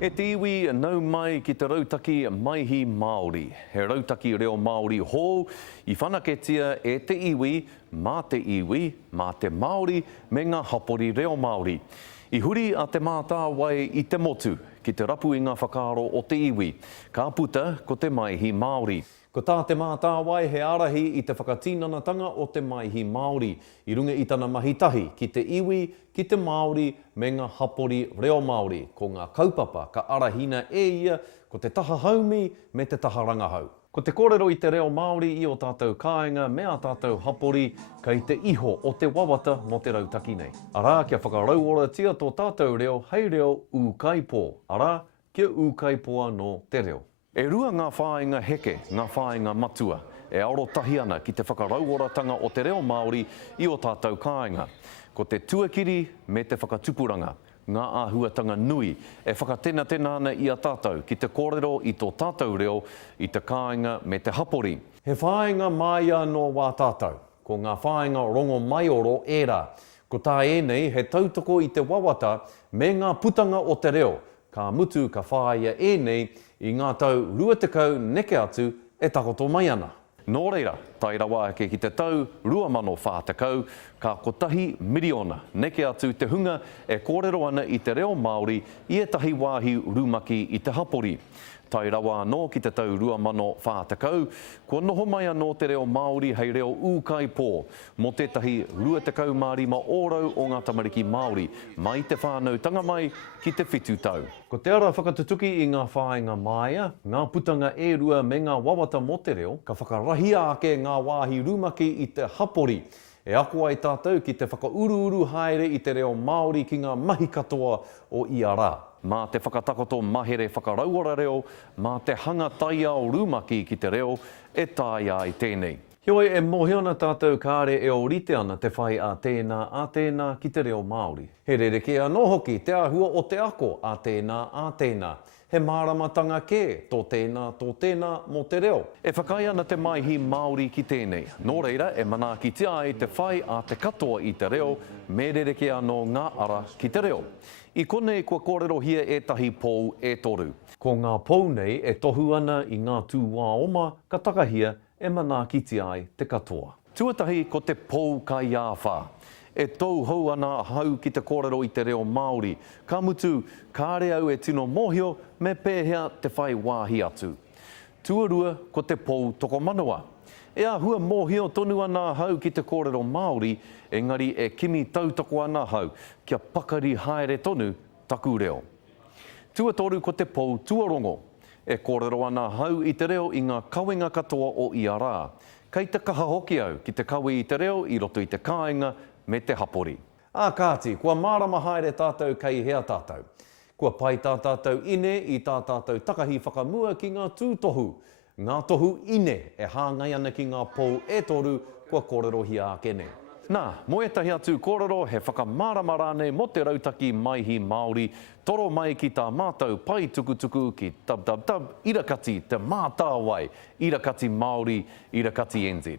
E te iwi nau mai ki te Rautaki Maihi Māori. He Rautaki reo Māori hou I whanaketia e te iwi, mā te Māori me ngā hapori reo Māori. I huri a Te Mātāwai I te motu ki te rapu I ngā whakaaro o te iwi. Ka puta ko te Maihi Māori. Ko tā Te Mātāwai he arahi I te whakatinanahia o te Maihi Māori. I runga I tana mahitahi ki te iwi, ki te Māori me ngā hapori reo Māori. Ko ngā kaupapa ka arahina e ia ko te taha haumi me te taha rangahau. Ko te kōrero I te reo Māori I o tātou kāinga me a tātou hapori kei te iho o te wawata mo te rautaki nei. Arā, kia whakarauoratia tō tātou reo, hei reo ūkaipō. Arā, kia ūkaipō no te reo. E rua ngā whāinga heke, ngā whāinga matua, e arotahi ana ki te whakarauoratanga o te reo Māori I o tātou kāinga. Ko te tuakiri me te whakatupuranga, ngā āhuatanga nui, e whakatenatena ana I a tātou ki te kōrero I tō tātou reo, I te kāinga me te hapori. He whāinga maia no wā tātou, ko ngā whāinga rongo maioro ērā. Ko tā ēnei he tautoko I te wawata me ngā putanga o te reo, ka mutu ka whāia ēnei I ngā tau 20 neke atu e takoto mai ana. Nō reira, tai rawa ake ki te tau 2040, ka kotahi miriona neke atu te hunga e kōrero ana I te reo Māori I etahi wāhi urumaki I te hapori. Tai rawa anō ki te tau 2040, kua noho mai anō te reo Māori hei reo ūkaipō, mo tētahi 25 ōrau o ngā tamariki Māori, mai te whānautanga mai ki te whitu tau. Ko te ara whakatutuki I ngā whāinga maia, ngā putanga e rua me ngā wawata mo te reo, ka whakarahia ake ngā wāhi urumaki I te hapori. E ako ai tātou ki te whakauru haere I te reo Māori ki ngā mahi katoa o ia rā. Mā te whakatakoto mahere whakarauora reo, mā te hanga taia o rumaki ki te reo, e tāia I tēnei. Hioi e mohiona tātou kāre e orite ana te whai a tēnā ki te reo Māori. He rereke anō hoki te āhua o te ako a tēnā. He māramatanga kē tō tēnā mo te reo. E whakai ana te Maihi Māori ki tēnei. Nō reira e manakitia ai te whai a te katoa I te reo, me rereke anō ngā ara ki te reo. I konei kua kōrero hia etahi pou e toru. Ko ngā pou nei e tohu ana I ngā tū wā oma ka takahia e manakitia ai te katoa. Tuatahi ko te pou ka iāwha. E tau hou ana hau ki te kōrero I te reo Māori. Ka mutu, kāre au e tino mōhio me pēhea te whai wāhi atu. Tuarua ko te pou toko manawa. E ahua mōhio tonu ana hau ki te kōrero Māori, engari e kimi tautoko ana hau, kia pakari haere tonu taku reo. Tuatoru ko te pou tuarongo. E kōrero ana hau I te reo I ngā kawenga katoa o ia rā. Kei te kaha hoki au ki te kawe I te reo I roto I te kāinga me te hapori. Kāti, kua marama haere tātou kei hea tātou. Kua pai tātou ine I tātou takahi whakamua ki ngā tūtohu. Ngā tohu ine e hāngai ana ki ngā pou e toru kua kōrero hia ake nei. Nā, mo etahi atu kōrero he whakamarama rānei mo te Rautaki Maihi Māori, toro mai ki tā mātou pai tukutuku ki irakati Te Mātāwai, irakati Māori, irakati NZ.